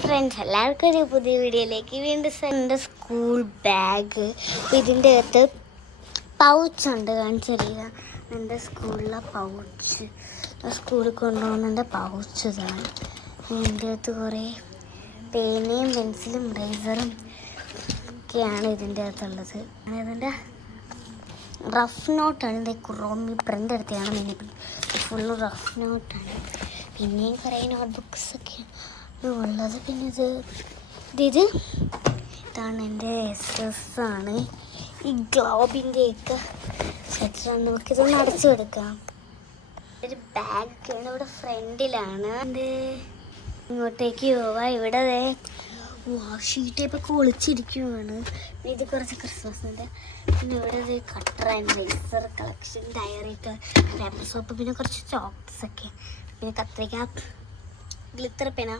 Friends, എല്ലാവർക്കും ഒരു പുതിയ വീഡിയോയിലേക്ക് വീണ്ടും എൻ്റെ സ്കൂൾ ബാഗ്. ഇതിൻ്റെ അകത്ത് പൗച്ചുണ്ട്, കാണിച്ചറിയുക. എൻ്റെ സ്കൂളിലെ പൗച്ച്, സ്കൂളിൽ കൊണ്ടുപോകുന്നതിൻ്റെ പൗച്ച് ഇതാണ്. ഇതിൻ്റെ അകത്ത് കുറേ പേനയും പെൻസിലും റേസറും ഒക്കെയാണ് ഇതിൻ്റെ അകത്തുള്ളത്. ഇതിൻ്റെ റഫ് നോട്ടാണ്. ഇതിൻ്റെ ക്രോമി പ്രിൻ്റ് എടുത്തതാണ് മെയിൻ. ഫുള്ള് റഫ് നോട്ടാണ്. പിന്നെയും കുറേ നോട്ട്ബുക്സൊക്കെ ഉള്ളത്. പിന്നെ ഇതാണ് എൻ്റെ SS ആണ്. ഈ ഗ്ലോബിൻ്റെയൊക്കെ സെറ്റാണ്. നമുക്കിതൊന്ന് അടച്ചെടുക്കാം. ഒരു ബാഗാണ് ഇവിടെ ഫ്രണ്ടിലാണ്. ഇങ്ങോട്ടേക്ക് പോവാം. ഇവിടെ ഷീറ്റ് ടൈപ്പൊക്കെ ഒളിച്ചിരിക്കുകയാണ്. പിന്നെ ഇത് കുറച്ച് ക്രിസ്മസിൻ്റെ. പിന്നെ ഇവിടെ കട്ടർ ആൻഡ് റേസർ കളക്ഷൻ, ഡയറിയൊക്കെ, പേപ്പർ സോപ്പ്, പിന്നെ കുറച്ച് ചോക്ലേറ്റ്സൊക്കെ, പിന്നെ കത്രിക, ഗ്ലിറ്റർ പേന,